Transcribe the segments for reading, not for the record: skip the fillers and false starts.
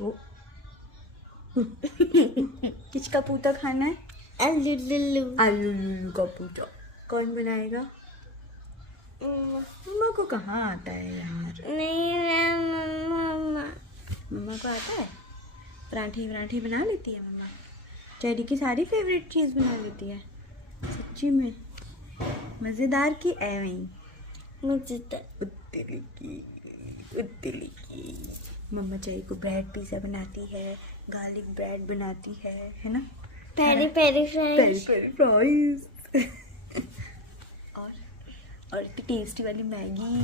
वो किसका पूता खाना है? आलू लुल्लू। आलू लुल्लू का पूता। कौन बनाएगा? मम्मा को कहाँ आता है यार? नहीं मम्मा। मम्मा को आता है। पराठे पराठे बना लेती है मम्मा। चेरी की सारी फेवरेट चीज़ बना लेती है सच्ची में। मज़ेदार की एवं मजेदार। उतली की मम्मा चेरी को ब्रेड पिज़्ज़ा बनाती है, गार्लिक ब्रेड बनाती है ना? Peri peri peri fries. Peri fries और इतनी टेस्टी वाली मैगी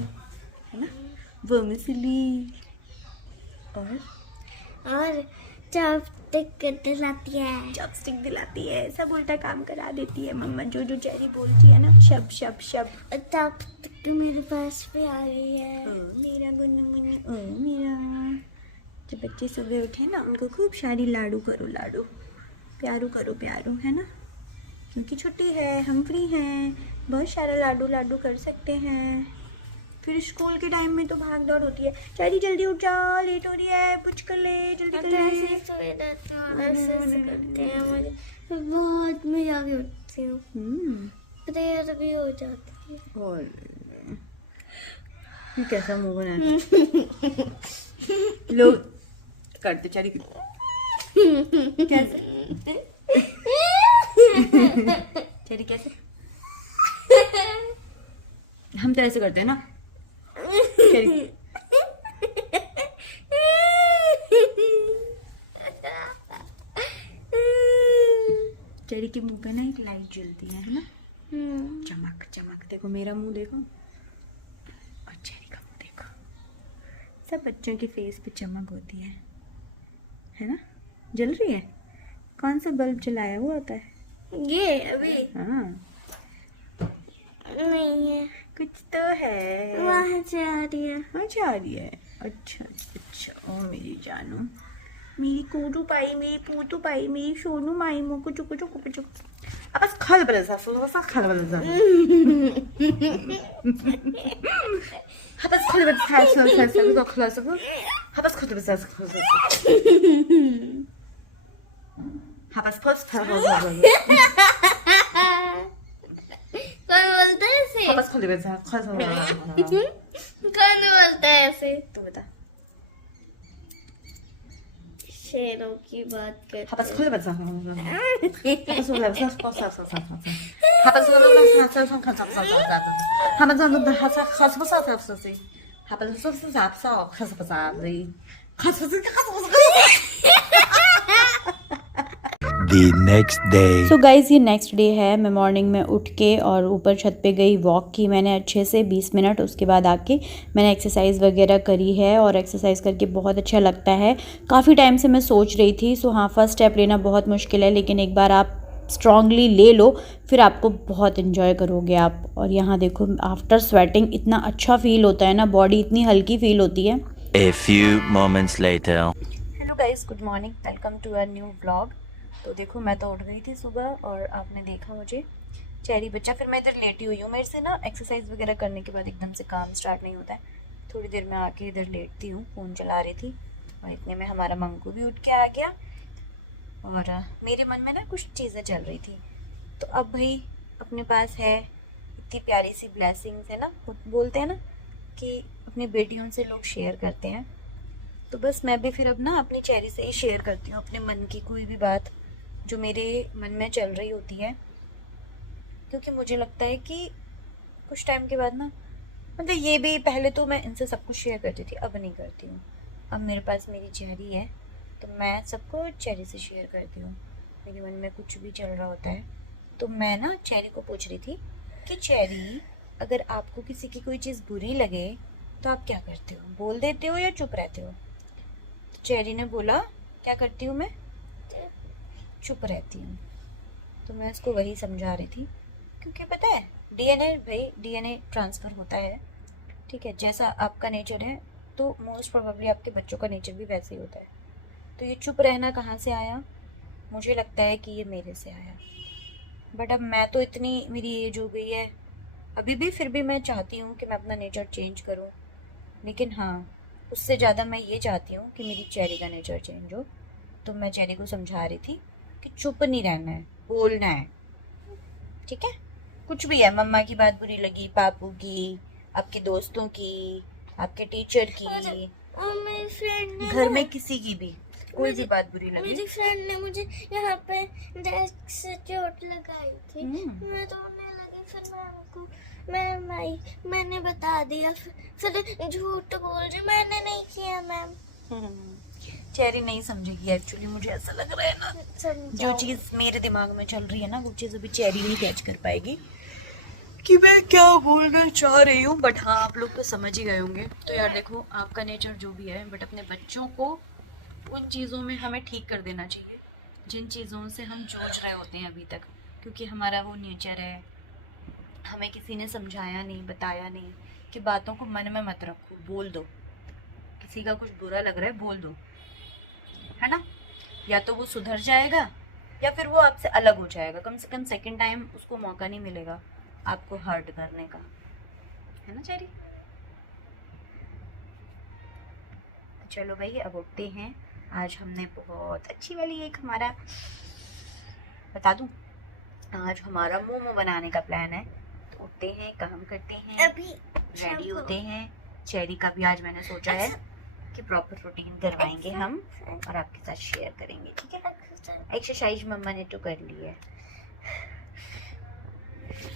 है ना, वर्मिसेली और चॉपस्टिक दिलाती है। चॉपस्टिक दिलाती है। सब उल्टा काम करा देती है मम्मा। जो जो चेरी बोलती है ना, शब शब शब। चॉपस्टिक मेरे पास भी आ रही है। ओ मेरा गुन्नू मुन्नू, ओ मेरा। जब बच्चे सुबह उठे ना, उनको खूब सारी लाडू करो, लाडू प्यारू करो, प्यारू है ना, क्योंकि छुट्टी है, हम फ्री हैं, बहुत सारा लाडू लाडू कर सकते हैं। फिर स्कूल के टाइम में तो भाग दौड़ होती है। चेरी जल्दी उठ जा, लेट हो रही है, कुछ कर ले, जल्दी कर ले। ऐसे करते हैं मुझे बहुत मजा भी उठती हूँ। प्रेयर भी हो जाती है। और ये कैसा मुंह बना लोग करते चेरी कैसे? चेरी कैसे? हम तो ऐसे करते हैं ना चेरी। चेरी के मुंह पे ना एक लाइट जलती है ना, चमक चमक। देखो मेरा मुंह देखो और चेरी का मुंह देखो। सब बच्चों के फेस पे चमक होती है ना? जल रही है। कौन सा बल्ब जलाया हुआ होता है? ये अभी हाँ नहीं है, कुछ तो है। वहाँ से आ रही है। अच्छा आ रही है। अच्छा अच्छा। ओ मेरी जानू, मेरी कोटू पाई, मेरी पूतू पाई, मेरी सोनू माई मोको चुको चुको चुको। अब बस खल बलसा सोसा खल बलसा। बस खल बलसा सोसा सोसा खल सोसा। बस खल बलसा सोसा। बस फर्स्ट खल बलसा। कौन बोलता है ऐसे? बस खल बलसा खल सोसा। कौन बोलता है ऐसे? तू बता। शेरों की बात करते बस खल बलसा। हैं। बस खल बलसा सोसा सोसा सोसा। बस खल बलसा सोसा खल सोसा सोसा। बस खल बलसा खल सोसा सोसा। बस सोसा सोसा खल सोसा खल सोसा। The next day. So guys ये नेक्स्ट डे है। मैं मॉर्निंग में उठ के और ऊपर छत पे गई, वॉक की मैंने अच्छे से 20 मिनट। उसके बाद आके मैंने एक्सरसाइज वगैरह करी है और एक्सरसाइज करके बहुत अच्छा लगता है। काफ़ी टाइम से मैं सोच रही थी। सो हाँ, फर्स्ट स्टेप लेना बहुत मुश्किल है, लेकिन एक बार आप स्ट्रांगली ले लो फिर आपको बहुत इन्जॉय करोगे आप। और यहाँ देखो, आफ्टर स्वेटिंग इतना अच्छा फील होता है ना, बॉडी इतनी हल्की फील होती है। A few moments later. Hello guys, good morning, welcome to a new vlog. तो देखो मैं तो उठ गई थी सुबह और आपने देखा मुझे चेरी बच्चा। फिर मैं इधर लेटी हुई हूँ। मेरे से ना एक्सरसाइज वगैरह करने के बाद एकदम से काम स्टार्ट नहीं होता है। थोड़ी देर में आके इधर लेटती हूँ, फ़ोन चला रही थी और इतने में हमारा मंकू भी उठ के आ गया। और मेरे मन में ना कुछ चीज़ें चल रही थी। तो अब भाई अपने पास है इतनी प्यारी सी ब्लेसिंग्स है ना, बोलते हैं ना कि अपनी बेटियों से लोग शेयर करते हैं। तो बस मैं भी फिर अब ना अपनी चेरी से ही शेयर करती हूँ अपने मन की कोई भी बात जो मेरे मन में चल रही होती है। क्योंकि मुझे लगता है कि कुछ टाइम के बाद ना, मतलब ये भी, पहले तो मैं इनसे सब कुछ शेयर करती थी, अब नहीं करती हूँ। अब मेरे पास मेरी चेरी है तो मैं सबको चेरी से शेयर करती हूँ। मेरे मन में कुछ भी चल रहा होता है तो मैं ना चेरी को पूछ रही थी कि चेरी, अगर आपको किसी की कोई चीज़ बुरी लगे तो आप क्या करते हो? बोल देते हो या चुप रहते हो? तो चेरी ने बोला, क्या करती हूँ मैं? चुप रहती हूँ। तो मैं उसको वही समझा रही थी, क्योंकि पता है डीएनए ट्रांसफ़र होता है, ठीक है? जैसा आपका नेचर है तो मोस्ट प्रोबेबली आपके बच्चों का नेचर भी वैसे ही होता है। तो ये चुप रहना कहाँ से आया? मुझे लगता है कि ये मेरे से आया। बट अब मैं तो इतनी, मेरी एज हो गई है अभी भी, फिर भी मैं चाहती हूँ कि मैं अपना नेचर चेंज करूँ। लेकिन हाँ, उससे ज़्यादा मैं ये चाहती हूँ कि मेरी चेरी का नेचर चेंज हो। तो मैं चेरी को समझा रही थी कि चुप नहीं रहना है, बोलना है, ठीक है? कुछ भी है, मम्मा की बात बुरी लगी, पापू की, आपके दोस्तों की, आपके टीचर की, और मेरी फ्रेंड ने घर में किसी की भी कोई भी बात बुरी लगी, मेरी फ्रेंड ने मुझे यहाँ पे डेस्क से चोट लगाई थी। मैं रोने लगी, फिर मैंने बता दिया, फिर झूठ बोल रही, मैंने नहीं किया मैम। चेरी नहीं समझेगी एक्चुअली, मुझे ऐसा लग रहा है ना, जो चीज़ मेरे दिमाग में चल रही है ना, वो चीज़ अभी चेरी नहीं कैच कर पाएगी कि मैं क्या बोलना चाह रही हूँ। बट हाँ, आप लोग तो समझ ही गए होंगे। तो यार देखो, आपका नेचर जो भी है, बट अपने बच्चों को उन चीज़ों में हमें ठीक कर देना चाहिए जिन चीज़ों से हम जूझ रहे होते हैं अभी तक, क्योंकि हमारा वो नेचर है। हमें किसी ने समझाया नहीं, बताया नहीं कि बातों को मन में मत रखो, बोल दो। किसी का कुछ बुरा लग रहा है, बोल दो, है ना? या तो वो सुधर जाएगा या फिर वो आपसे अलग हो जाएगा। कम से कम सेकंड टाइम उसको मौका नहीं मिलेगा आपको हर्ट करने का, है ना चेरी? तो चलो भाई, अब उठते हैं। आज हमने बहुत अच्छी वाली एक हमारा, बता दूं, आज हमारा मोमो बनाने का प्लान है। तो उठते हैं, काम करते हैं, अभी रेडी होते हैं। चेरी का भी आज मैंने सोचा है कि प्रॉपर रूटीन करवाएंगे हम और आपके साथ शेयर करेंगे, ठीक है? एक्सरसाइज मम्मा ने तो कर ली है,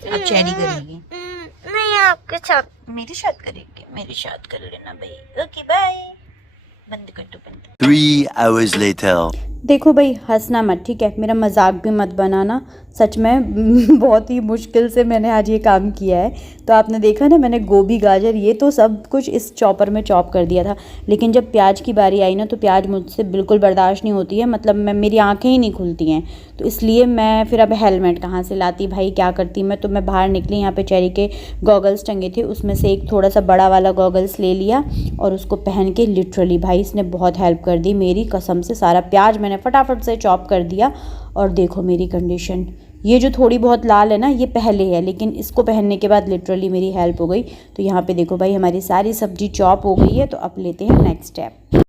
अब चेरी करेगी। नहीं, आपके साथ। मेरे साथ करेंगे, मेरे साथ कर लेना भाई। ओके बाय, बंद कर दो, बंद। 3 hours later. देखो भाई, हंसना मत, ठीक है? मेरा मजाक भी मत बनाना। सच में बहुत ही मुश्किल से मैंने आज ये काम किया है। तो आपने देखा ना, मैंने गोभी, गाजर, ये तो सब कुछ इस चॉपर में चॉप कर दिया था। लेकिन जब प्याज की बारी आई ना, तो प्याज मुझसे बिल्कुल बर्दाश्त नहीं होती है, मतलब मेरी आंखें ही नहीं खुलती हैं। तो इसलिए मैं फिर अब हेलमेट कहाँ से लाती भाई, क्या करती मैं? तो मैं बाहर निकली, यहाँ पे चेरी के गॉगल्स टंगे थे, उसमें से एक थोड़ा सा बड़ा वाला गॉगल्स ले लिया और उसको पहन के लिटरली भाई इसने बहुत हेल्प कर दी मेरी कसम से। सारा प्याज मैंने फटाफट से चॉप कर दिया और देखो मेरी कंडीशन। ये जो थोड़ी बहुत लाल है ना, ये पहले है, लेकिन इसको पहनने के बाद लिटरली मेरी हेल्प हो गई। तो यहाँ पे देखो भाई, हमारी सारी सब्जी चॉप हो गई है। तो अब लेते हैं नेक्स्ट स्टेप।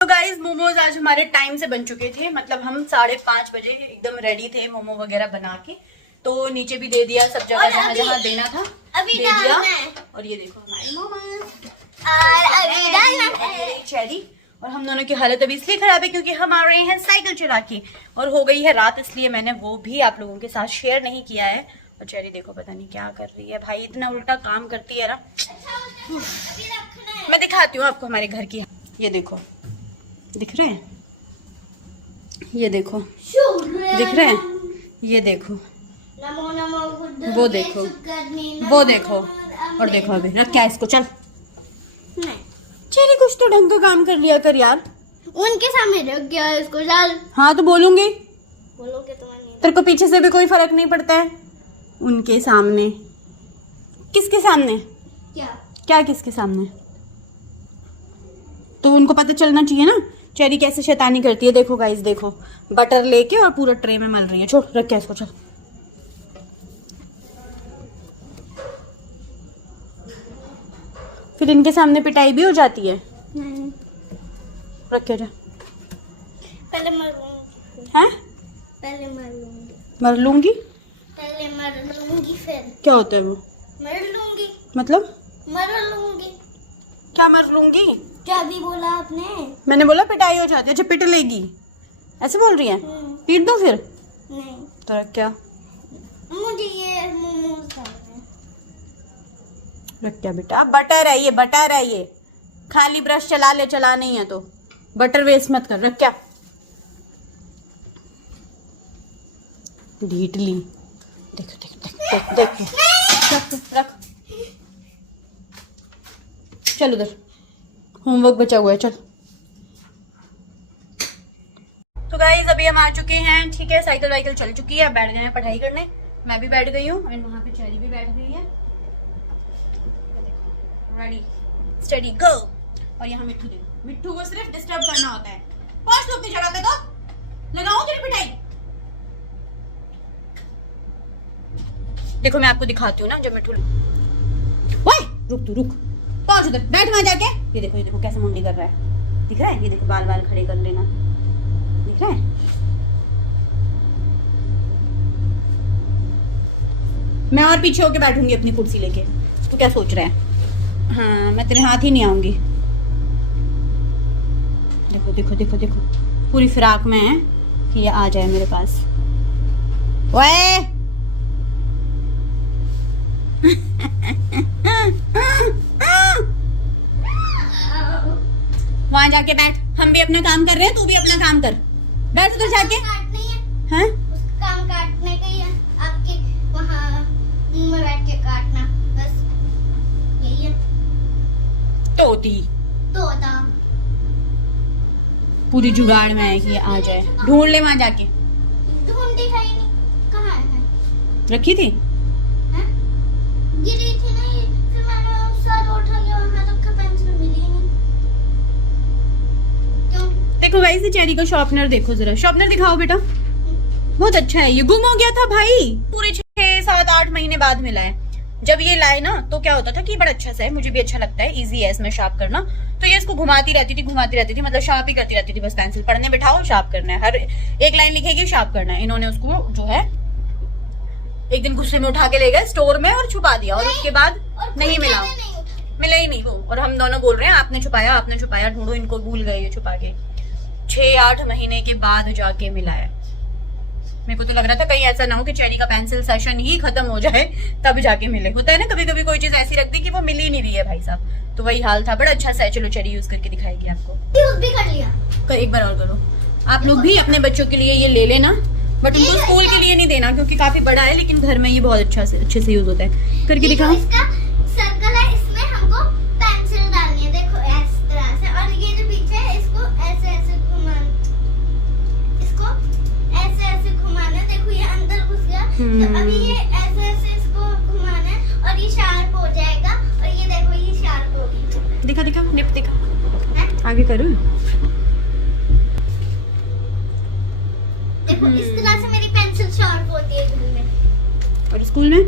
तो गाइस, मोमोज आज हमारे टाइम से बन चुके थे, मतलब हम 5:30 बजे एकदम रेडी थे मोमो वगैरह बना के। तो नीचे भी दे दिया, सब जगह जहाँ जहाँ देना था अभी दे दिया। डालना है। और ये देखो हमारे मोमोज और अभी डालना है। चेरी और हम दोनों की हालत अभी इसलिए खराब है क्योंकि हम आ रहे हैं साइकिल चला के, और हो गई है रात, इसलिए मैंने वो भी आप लोगों के साथ शेयर नहीं किया है। और चेरी देखो पता नहीं क्या कर रही है भाई, इतना उल्टा काम करती है ना। मैं दिखाती हूँ आपको हमारे घर की। ये देखो, दिख रहे हैं? ये देखो, दिख रहे हैं? ये देखो, नमो नमो बुद्ध, वो देखो, वो देखो, और देखो अभी रख क्या इसको, चल। नहीं, चेरी कुछ तो ढंग का काम कर लिया कर यार। उनके सामने रख गया इसको, चल। हाँ तो बोलूंगी, बोलोगे तो नहीं। तेरे को पीछे से भी कोई फर्क नहीं पड़ता है। उनके सामने, किसके सामने? क्या क्या किसके सामने? तो उनको पता चलना चाहिए ना चेरी कैसे शैतानी करती है। देखो गाइस, देखो बटर लेके और पूरा ट्रे में मल रही है। छोड़, रख क्या इसको, चल। फिर इनके सामने पिटाई भी हो जाती है। नहीं, रख क्या जा, पहले मर लूंगी। हैं? पहले मर लूंगी। मर लूंगी? पहले मर लूंगी, फिर क्या होता है वो? मर लूंगी। मतलब मर लूंगी। क्या मर लूंगी? क्या भी बोला आपने? मैंने बोला पिटाई हो जाती है। अच्छा, पिट लेगी, ऐसे बोल रही है? पीट दो फिर। नहीं, तो रख क्या, मुझे ये मोमोज खाने हैं। रख क्या बेटा, बटर है ये, बटर है ये, खाली ब्रश चला ले, चला नहीं है तो बटर वेस्ट मत कर। रख क्या, ढीठली, देख देख देख देख देख, रख रख, चल उधर, होमवर्क बचा हुआ है, चल। तो गाइस अभी हम आ चुके हैं, ठीक है? साइकिल वाइकिल चल चुकी है, बैठ गए हैं पढ़ाई करने। मैं भी बैठ गई हूँ एंड वहाँ पे चेरी भी बैठ गई है। रेडी, स्टडी, गो। और यहाँ मिट्टू देखो, मिट्टू को सिर्फ डिस्टर्ब करना होता है। 5 लोग नहीं चढ़ाते तो लगाओ तेरी पिटाई। देखो मैं आपको दिखाती हूँ ना, जब मिट्टू, ओए रुक तू रुक, पॉज पहुंच उधर, बैठ वहां जाके। ये देखो कैसे मुंडी कर रहा है, दिख रहा है? ये देखो बाल बाल खड़े कर लेना, दिख रहा है? मैं और पीछे होके बैठूंगी अपनी कुर्सी लेके। तू क्या सोच रहा है? हाँ, मैं तेरे हाथ ही नहीं आऊंगी। देखो देखो देखो देखो, पूरी फिराक में है कि ये आ जाए मेरे पास। ओए वहां जाके बैठ, हम भी अपना काम कर रहे हैं, तू भी अपना काम कर, बैठ उधर जाके। काटनी है, हाँ उसका काम काटने का ही है, आपके वहाँ मुंह में बैठ के काटना, बस यही है। तोती तोता पूरी जुगाड़ में है कि ये आ जाए। ढूंढ ले वहां जाके। ढूंढ दिखाई नहीं, कहाँ है? रखी थी, हैं? गिरी थी ना ये, फिर मैंने सर उठा के वहाँ रखा, पेंसिल मिली नहीं। क्यों? देखो भाई से चेरी का शॉर्पनर देखो जरा, शॉर्पनर दिखाओ बेटा, बहुत अच्छा है। ये गुम हो गया था भाई, पूरे 6, 7, 8 महीने बाद मिला है। जब ये लाए ना तो क्या होता था कि बड़ा अच्छा सा है, मुझे भी अच्छा लगता है, इजी है इसमें शार्प करना। तो ये इसको घुमाती रहती थी, मतलब शार्प ही करती रहती थी बस। पेंसिल पढ़ने बिठाओ, शार्प करना है, हर एक लाइन लिखेगी, शार्प करना है। इन्होंने उसको जो है एक दिन गुस्से में उठा के ले गए स्टोर में और छुपा दिया, और उसके बाद नहीं मिला, मिला ही नहीं वो। और हम दोनों बोल रहे हैं आपने छुपाया, ढूंढो, इनको भूल गए ये छुपा के। 6-8 महीने के बाद जाके मिला है। मेरे को तो लग रहा था कहीं ऐसा ना हो कि चेरी का पेंसिल सेशन ही खत्म हो जाए तब जाके मिले। होता है ना कभी कभी कोई चीज ऐसी रख दी कि वो मिल ही नहीं रही है भाई साहब, तो वही हाल था। बड़ा अच्छा सा है, चलो चेरी यूज करके दिखाएगी आपको। यूज भी कर लिया, एक बार और करो। आप लोग भी अपने बच्चों के लिए ये ले लेना, बट उनको स्कूल के लिए नहीं देना क्योंकि काफी बड़ा है, लेकिन घर में ये बहुत अच्छे से यूज होता है। करके दिखाओ। इसका सर्कल है, इसमें हमको पेंसिल डालनी है, देखो इस तरह से, और ये जो पीछे है इसको ऐसे ऐसे घुमाना, इसको ऐसे ऐसे घुमाना है। देखो ये अंदर घुस गया, तो अभी ये ऐसे ऐसे इसको घुमाना है और ये शार्प हो जाएगा। और ये देखो ये शार्प हो गई। दिखा निप दिखा, आगे करो। देखो इस तरह से मेरी पेंसिल शार्प होती है घर में। और स्कूल में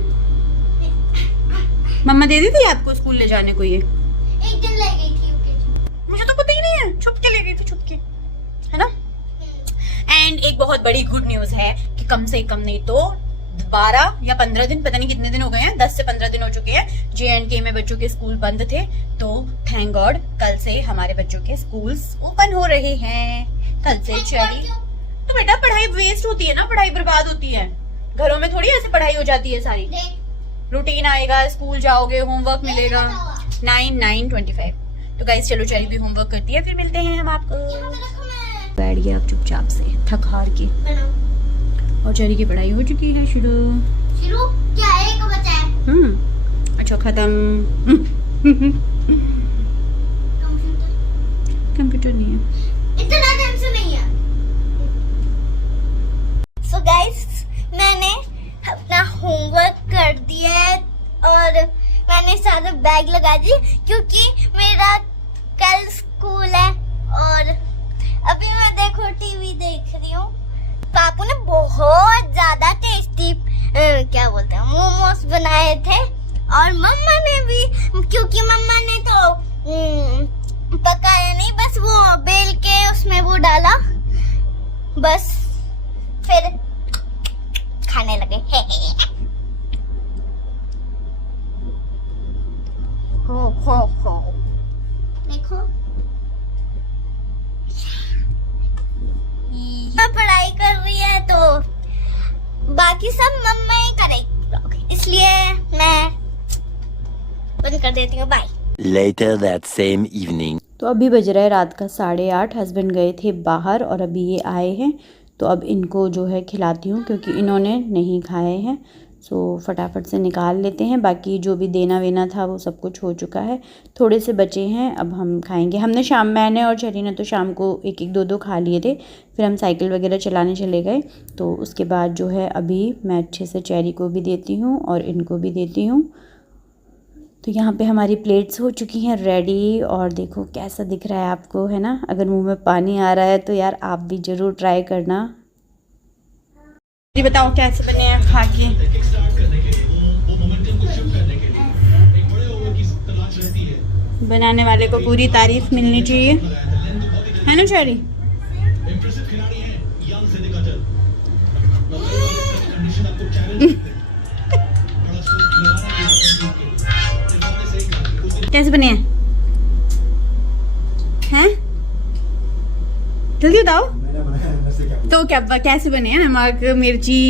मम्मा दे दी थी आपको स्कूल ले जाने को? ये एक दिन ले गई थी यूकेजी, मुझे तो पता ही नहीं है, छुप के ले गई थी, छुप के, है ना। एंड एक बहुत बड़ी गुड न्यूज है कि कम से कम नहीं तो 12 या 15 दिन, पता नहीं कितने दिन हो गए हैं, 10 से 15 दिन हो चुके हैं J&K में बच्चों के स्कूल बंद थे। तो थैंक गॉड कल से हमारे बच्चों के स्कूल्स ओपन हो रहे हैं। कल से चेरी, तो बेटा पढ़ाई वेस्ट होती है ना, पढ़ाई बर्बाद होती है, घरों में थोड़ी ऐसे पढ़ाई हो जाती है सारी। रूटीन आएगा, स्कूल जाओगे, होमवर्क मिलेगा। 9:25। तो गाइस चलो चेरी भी होमवर्क करती है, फिर मिलते हैं हम आपको। बैठ गया आप चुपचाप से थक हार के, और चेरी की पढ़ाई हो चुकी है शुरू। क्या एक बचा है? अच्छा खत्म। कंप्यूटर नहीं है, इतना दिन से नहीं है। सो गाइस मैंने अपना होमवर्क कर दिया है और मैंने सारा बैग लगा दिया क्योंकि मेरा कल स्कूल है। और अभी मैं देखो टीवी देख रही हूँ। पापू ने बहुत ज्यादा टेस्टी क्या बोलते हैं मोमोज बनाए थे, और मम्मा ने भी, क्योंकि मम्मा ने तो पकाया नहीं, बस वो बेल के उसमें वो डाला, बस फिर खाने लगे। देखो पढ़ाई कर रही है तो बाकी सब मम्मा ही करेगी, इसलिए मैं बंद कर देती हूँ। Bye. Later that same evening. तो अभी बज रहा है रात का 8:30। हस्बैंड गए थे बाहर और अभी ये आए हैं, तो अब इनको जो है खिलाती हूँ क्योंकि इन्होंने नहीं खाए हैं। सो फटाफट से निकाल लेते हैं, बाकी जो भी देना वेना था वो सब कुछ हो चुका है, थोड़े से बचे हैं, अब हम खाएंगे। हमने मैंने और चेरी ने तो शाम को 1-1, 2-2 खा लिए थे, फिर हम साइकिल वगैरह चलाने चले गए। तो उसके बाद जो है अभी मैं अच्छे से चेरी को भी देती हूँ और इनको भी देती हूँ। तो यहाँ पे हमारी प्लेट्स हो चुकी हैं रेडी, और देखो कैसा दिख रहा है आपको, है ना। अगर मुंह में पानी आ रहा है तो यार आप भी ज़रूर ट्राई करना। बताओ कैसे बने हैं खा के। बनाने वाले को पूरी तारीफ मिलनी चाहिए, है ना चेरी? कैसे बने हैं? जल्दी बताओ। तो क्या कैसे बने हैं? नमक, मिर्ची,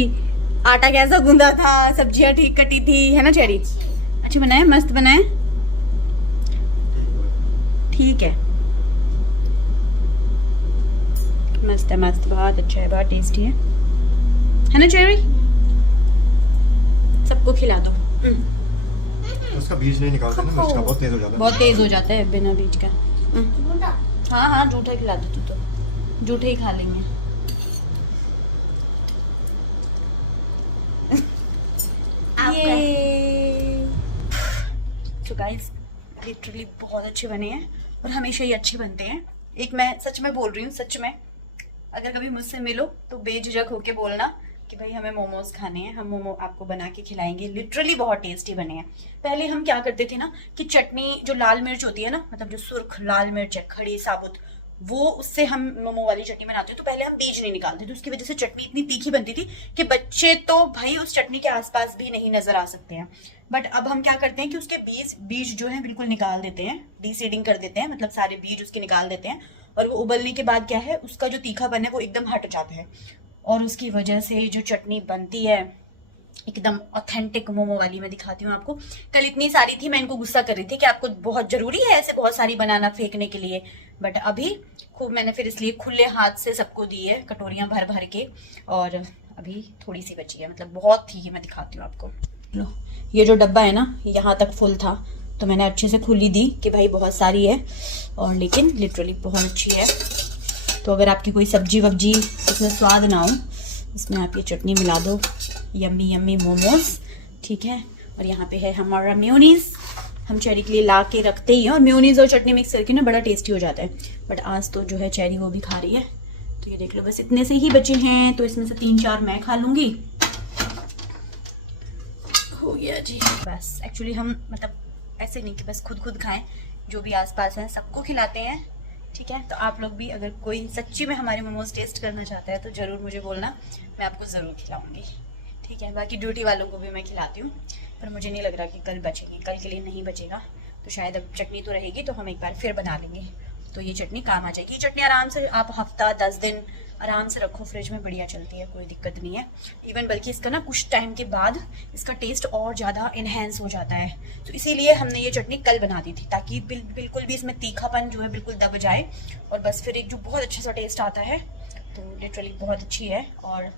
आटा कैसा गूंदा था, सब्जियां ठीक कटी थी, है ना चेरी? अच्छे बनाए, मस्त बनाए, ठीक है, मस्त है, मस्त, बहुत अच्छा है, बहुत टेस्टी है ना चेरी? सबको खिला दो। उसका बीज नहीं निकालते ना, मिर्च का बहुत तेज हो जाता है। बहुत तेज हो जाता है बिना बीज का। हाँ हाँ, जूठा खिला दो, तू तो जूठे ही खा लेंगे। ये तो गाइस लिटरली बहुत अच्छे बने हैं और हमेशा ही अच्छे बनते हैं। एक मैं सच में बोल रही हूँ, सच में, अगर कभी मुझसे मिलो तो बेझिझक होके बोलना कि भाई हमें मोमोज खाने हैं, हम मोमो आपको बना के खिलाएंगे। लिटरली बहुत टेस्टी बने हैं। पहले हम क्या करते थे ना कि चटनी जो लाल मिर्च होती है ना, मतलब जो सुर्ख लाल मिर्च है खड़ी साबुत, वो उससे हम मोमो वाली चटनी बनाते हैं। तो पहले हम बीज नहीं निकालते थे, उसकी वजह से चटनी इतनी तीखी बनती थी कि बच्चे तो भाई उस चटनी के आसपास भी नहीं नजर आ सकते हैं। बट अब हम क्या करते हैं कि उसके बीज जो है बिल्कुल निकाल देते हैं, डीसीडिंग कर देते हैं, मतलब सारे बीज उसके निकाल देते हैं। और वो उबलने के बाद क्या है, उसका जो तीखापन है वो एकदम हट जाता है और उसकी वजह से जो चटनी बनती है एकदम ऑथेंटिक मोमो वाली। मैं दिखाती हूँ आपको। कल इतनी सारी थी, मैं इनको गुस्सा कर रही थी कि आपको बहुत जरूरी है ऐसे बहुत सारी बनाना फेंकने के लिए, बट अभी खूब मैंने फिर इसलिए खुले हाथ से सबको दी है, कटोरियां भर भर के। और अभी थोड़ी सी बची है, मतलब बहुत थी, मैं दिखाती हूँ आपको। लो, ये जो डब्बा है ना, यहाँ तक फुल था तो मैंने अच्छे से खुली दी कि भाई बहुत सारी है, और लेकिन लिटरली बहुत अच्छी है। तो अगर आपकी कोई सब्जी वब्जी इसमें स्वाद ना हो, इसमें आप ये चटनी मिला दो, यम्मी यम्मी मोमोज, ठीक है। और यहाँ पे है हमारा मेयोनीज, हम चेरी के लिए ला के रखते ही हैं, और मेयोनीज और चटनी मिक्स करके ना बड़ा टेस्टी हो जाता है। बट आज तो जो है चेरी वो भी खा रही है, तो ये देख लो, बस इतने से ही बचे हैं, तो इसमें से 3-4 मैं खा लूंगी। हो गया जी बस। एक्चुअली हम मतलब ऐसे नहीं कि बस खुद खाएं, जो भी आसपास है सबको खिलाते हैं, ठीक है। तो आप लोग भी अगर कोई सच्ची में हमारे मोमोज टेस्ट करना चाहता है तो ज़रूर मुझे बोलना, मैं आपको ज़रूर खिलाऊंगी, ठीक है। बाकी ड्यूटी वालों को भी मैं खिलाती हूँ, पर मुझे नहीं लग रहा कि कल बचेंगे, कल के लिए नहीं बचेगा, तो शायद अब चटनी तो रहेगी तो हम एक बार फिर बना लेंगे, तो ये चटनी काम आ जाएगी। ये चटनी आराम से आप हफ्ता 10 दिन आराम से रखो फ्रिज में, बढ़िया चलती है, कोई दिक्कत नहीं है। इवन बल्कि इसका ना कुछ टाइम के बाद इसका टेस्ट और ज़्यादा इन्हेंस हो जाता है, तो इसीलिए हमने ये चटनी कल बना दी थी, ताकि बिल्कुल भी इसमें तीखापन जो है बिल्कुल दब जाए, और बस फिर एक जो बहुत अच्छा सा टेस्ट आता है। तो लिटरली बहुत अच्छी है, और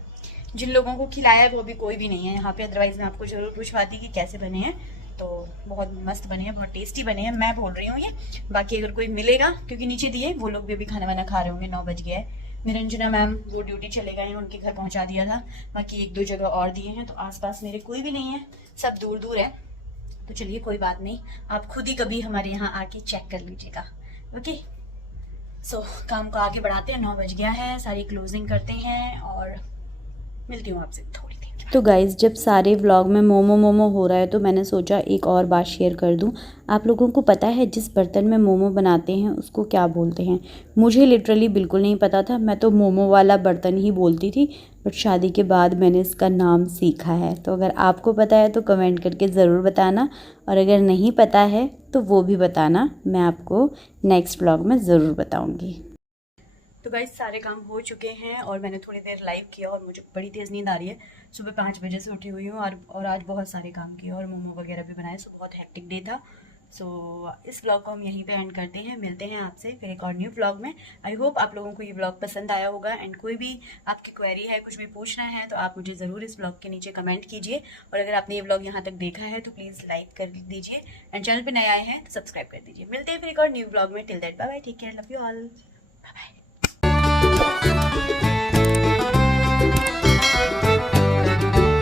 जिन लोगों को खिलाया है वो भी कोई भी नहीं है यहाँ पे, अदरवाइज मैं आपको जरूर पूछवाती कि कैसे बने हैं। तो बहुत मस्त बने हैं, बहुत टेस्टी बने हैं, मैं बोल रही हूँ ये। बाकी अगर कोई मिलेगा, क्योंकि नीचे दिए वो लोग भी अभी खाना वाना खा रहे होंगे, 9 बज गया है। निरंजना मैम वो ड्यूटी चले गए हैं, उनके घर पहुंचा दिया था, बाकी 1-2 जगह और दिए हैं, तो आसपास मेरे कोई भी नहीं है, सब दूर दूर है। तो चलिए कोई बात नहीं, आप खुद ही कभी हमारे यहाँ आके चेक कर लीजिएगा, ओके। सो काम को आगे बढ़ाते हैं, 9 बज गया है, सारी क्लोजिंग करते हैं और मिलती हूँ आपसे थोड़ी देर। तो गाइज़, जब सारे व्लॉग में मोमो हो रहा है तो मैंने सोचा एक और बात शेयर कर दूं। आप लोगों को पता है जिस बर्तन में मोमो बनाते हैं उसको क्या बोलते हैं? मुझे लिटरली बिल्कुल नहीं पता था, मैं तो मोमो वाला बर्तन ही बोलती थी, बट शादी के बाद मैंने इसका नाम सीखा है। तो अगर आपको पता है तो कमेंट करके ज़रूर बताना, और अगर नहीं पता है तो वो भी बताना, मैं आपको नेक्स्ट व्लॉग में ज़रूर बताऊँगी। तो गाइस सारे काम हो चुके हैं और मैंने थोड़ी देर लाइव किया, और मुझे बड़ी तेज़ नींद आ रही है। सुबह 5 बजे से उठी हुई हूँ, और आज बहुत सारे काम किए और मोमो वगैरह भी बनाए, सो बहुत हेक्टिक डे था। सो इस व्लॉग को हम यहीं पे एंड करते हैं, मिलते हैं आपसे फिर एक और न्यू व्लॉग में। आई होप आप लोगों को ये व्लॉग पसंद आया होगा, एंड कोई भी आपकी क्वेरी है, कुछ भी पूछना है तो आप मुझे ज़रूर इस व्लॉग के नीचे कमेंट कीजिए, और अगर आपने ये व्लॉग यहाँ तक देखा है तो प्लीज़ लाइक कर दीजिए, एंड चैनल पर नए आए हैं तो सब्सक्राइब कर दीजिए। मिलते हैं फिर एक और न्यू व्लॉग में। Till that bye bye, take care, love you all, bye bye.